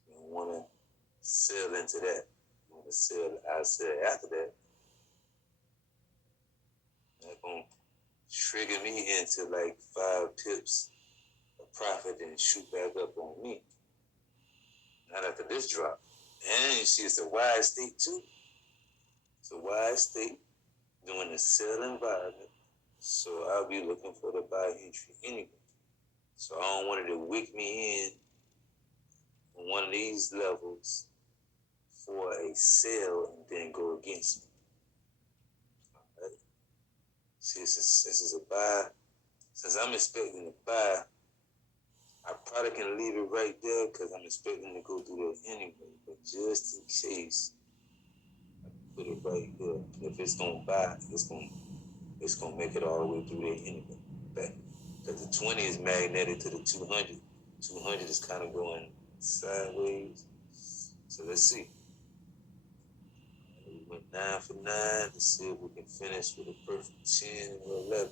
You don't want to sell into that. You want to sell outside after that. That's going to trigger me into like 5 pips of profit and shoot back up on me. Not after this drop. And you see it's a wide state too. It's a wide state doing the sell environment. So I'll be looking for the buy entry anyway. So I don't want it to wick me in on one of these levels for a sell and then go against me. Right. See, this is a buy. Since I'm expecting to buy, I probably can leave it right there because I'm expecting to go through there anyway. But just in case, I can put it right here. If it's gonna buy, it's gonna make it all the way through there anyway. Because the 20 is magnetic to the 200. 200 is kind of going sideways. So let's see. We went 9 for 9. Let's see if we can finish with a perfect 10 or 11.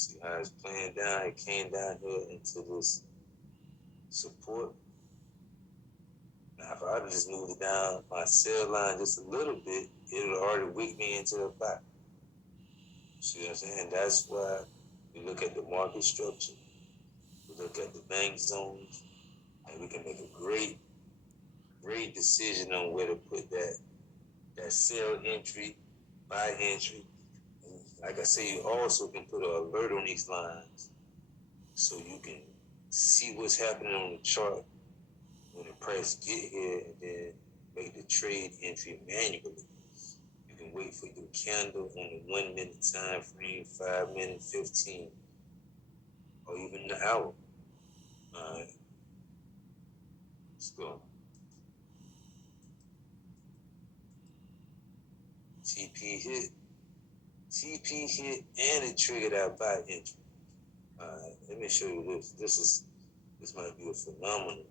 See how it's playing down. It came down here into this support. Now, if I'd have just moved it down my sell line just a little bit, it would already weak me into the back. See what I'm saying? That's why we look at the market structure, we look at the bank zones, and we can make a great decision on where to put that sell entry, buy entry. And like I say, you also can put an alert on these lines so you can see what's happening on the chart when the price get here, and then make the trade entry manually. You can wait for your candle on the 1 minute time frame, 5 minute, 15, or even the hour. All right, let's go. TP hit, and it triggered our buy entry. All right, let me show you this. This might be a phenomenon.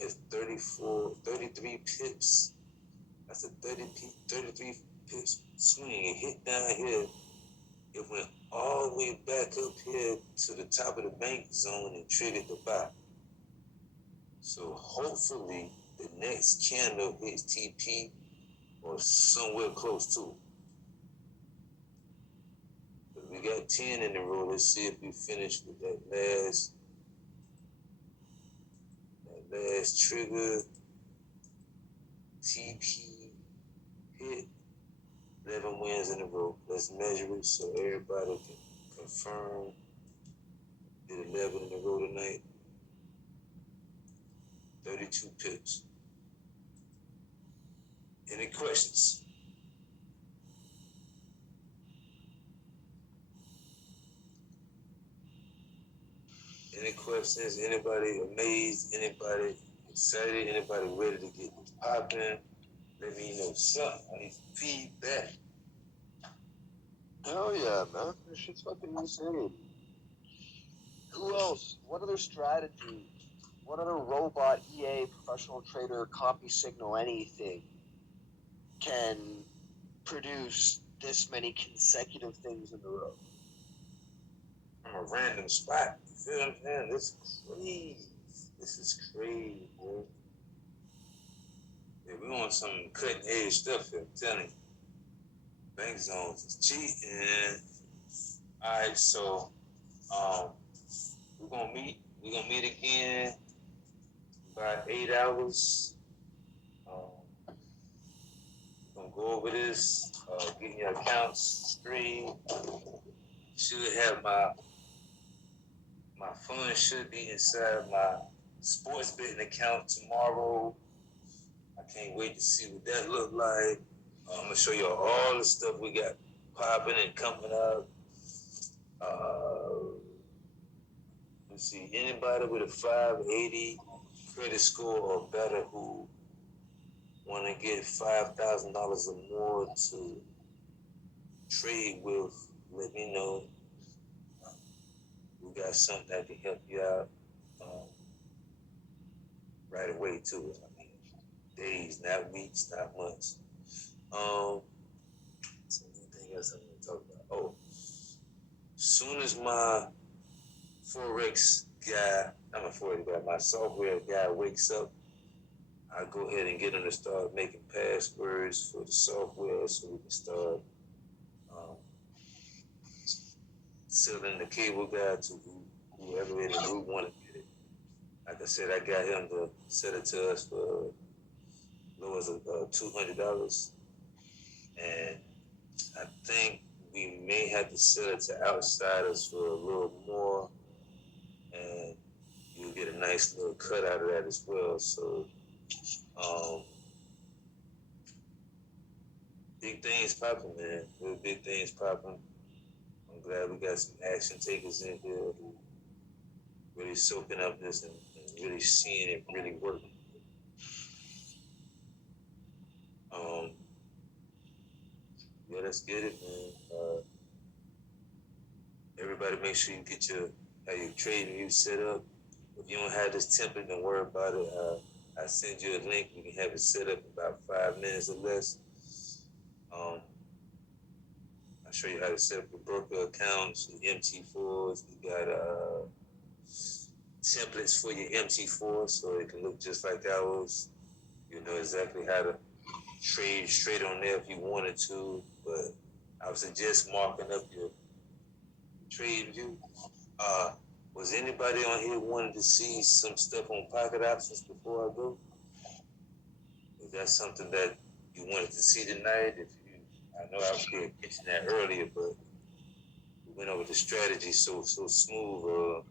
It's 33 pips. That's a 33 pips swing. It hit down here. It went all the way back up here to the top of the bank zone and triggered the buy. So hopefully the next candle hits TP or somewhere close to it. But we got 10 in the row. Let's see if we finish with that last trigger. TP hit. 11 wins in a row. Let's measure it so everybody can confirm. Did 11 in a row tonight. 32 pips. Any questions? Any questions? Anybody amazed? Anybody excited? Anybody ready to get this popping? Let me know something. I need feedback. Hell yeah, man. This shit's fucking insane. Who else? What other strategy? What other robot, EA, professional trader, copy signal, anything can produce this many consecutive things in a row? From a random spot. You feel what I'm saying? This is crazy. This is crazy, bro. Yeah, we want some cutting edge stuff here, I'm telling you. Bank zones is cheating. Alright, so we're gonna meet again about 8 hours. We're gonna go over this, getting your accounts straight. Should have my funds should be inside my sports betting account tomorrow. I can't wait to see what that look like. I'm gonna show you all the stuff we got popping and coming up. Let's see, anybody with a 580 credit score or better who want to get $5,000 or more to trade with, let me know. We got something that can help you out right away too. I mean, days, not weeks, not months. So anything else I'm gonna talk about? Oh, soon as my Forex guy, I'm a Forex guy, my software guy wakes up, I go ahead and get him to start making passwords for the software so we can start selling the cable guy to whoever in the group want to get it. Like I said, I got him to sell it to us for low as $200, and I think we may have to sell it to outsiders for a little more, and you'll get a nice little cut out of that as well. So, big things popping, man. Real big things popping. I'm glad we got some action takers in here who really soaking up this and really seeing it really working. Yeah, let's get it, man. Everybody make sure you get your trading view set up. If you don't have this template, don't worry about it. I send you a link. We can have it set up in about 5 minutes or less. I show you how to set up the broker accounts, the MT4s. We got templates for your MT4 so it can look just like ours. You know exactly how to trade straight on there if you wanted to, but I would suggest marking up your trade view. Was anybody on here wanting to see some stuff on pocket options before I go? Is that something that you wanted to see tonight? I know I was pitching that earlier, but we went over the strategy so smooth.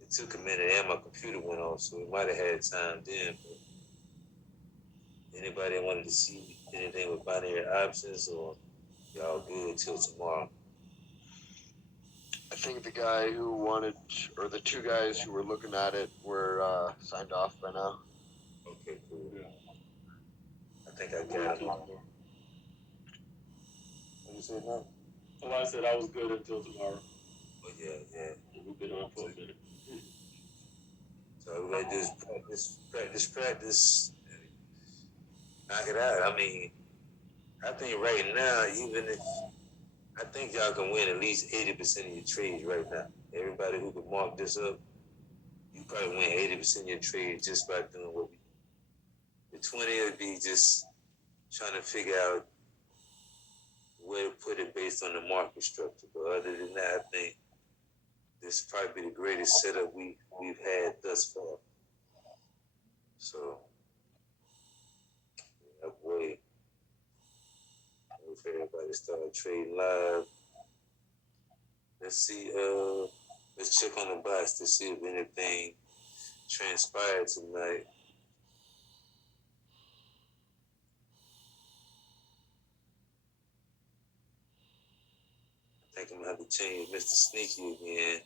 It took a minute, and my computer went off, so we might have had time then. But anybody wanted to see anything with binary options, or y'all good till tomorrow? I think the guy who wanted, or the two guys who were looking at it, were signed off by now. Okay, cool. Yeah. I think I got them. What you said now? Oh, I said I was good until tomorrow. Oh yeah. We've been on for a minute. So we gotta do practice, knock it out. I mean, I think right now, I think y'all can win at least 80% of your trades right now. Everybody who can mark this up, you probably win 80% of your trades just by doing what we do. The 20 would be just trying to figure out where to put it based on the market structure. But other than that, I think this is probably the greatest setup we've had thus far. So, wait for everybody to start trading live. Let's see, let's check on the box to see if anything transpired tonight. I think I'm gonna have to change Mr. Sneaky again.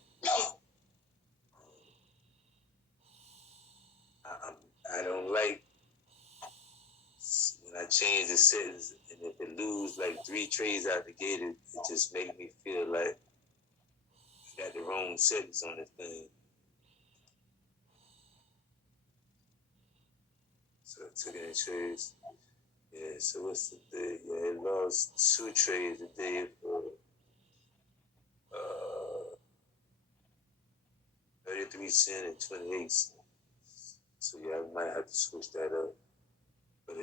I don't like when I change the settings, and if it lose like 3 trades out the gate, it just make me feel like I got the wrong settings on the thing. So I took any trades. Yeah, so what's the day? Yeah, it lost 2 trades today for 33 cents and 28 cents. So yeah, I might have to switch that up. But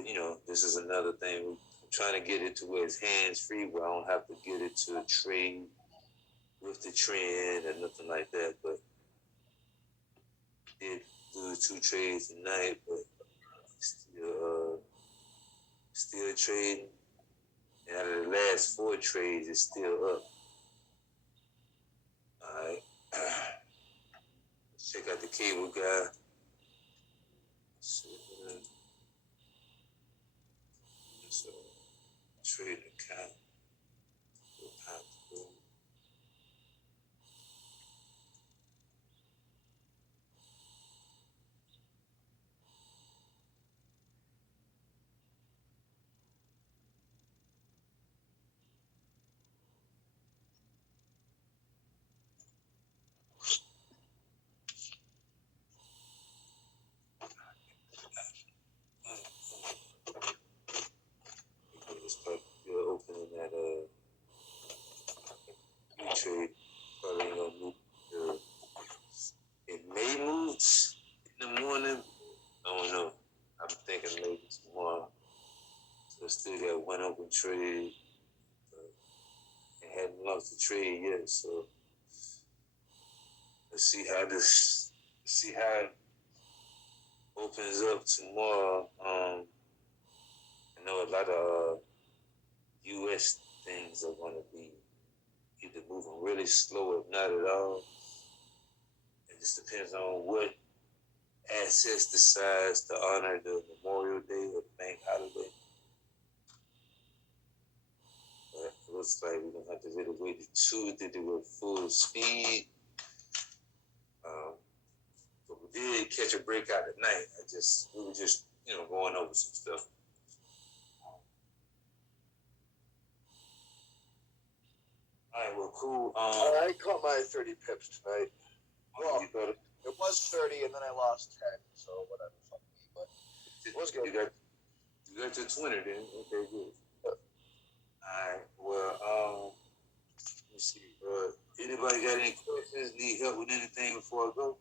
this is another thing. I'm trying to get it to where it's hands-free, where I don't have to get it to trade with the trend or nothing like that. But did lose 2 trades tonight, but still trading. And out of the last 4 trades, it's still up. All right. Let's check out the cable guy. So, trade account. Start opening that trade. Probably ain't gonna move. It may move in the morning. I don't know. I'm thinking maybe tomorrow. So I still got 1 open trade. I hadn't lost the trade yet. So let's see how it opens up tomorrow. I know a lot of U.S. things are going to be either moving really slow, if not at all. It just depends on what assets decides to honor the Memorial Day or the bank holiday. But it looks like we're going to have to really wait to Tuesday to go full speed. But we did catch a breakout at night. We were just going over some stuff. All right, well, cool. I caught my 30 pips tonight. Well, You got it. it was 30 and then I lost 10, so whatever. Fuck me, but it was good. You got your 20 then. Okay, good. All right. Well, me see. Anybody got any questions? Need help with anything before I go?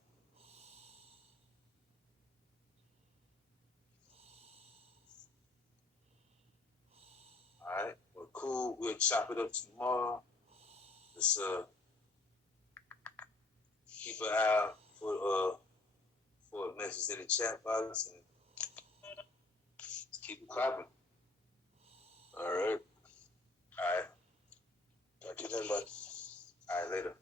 All right. Well, cool. We'll chop it up tomorrow. Let's keep an eye out for a message in the chat box and let's keep it clapping. All right. All right. Talk to you then, bud. All right. Later.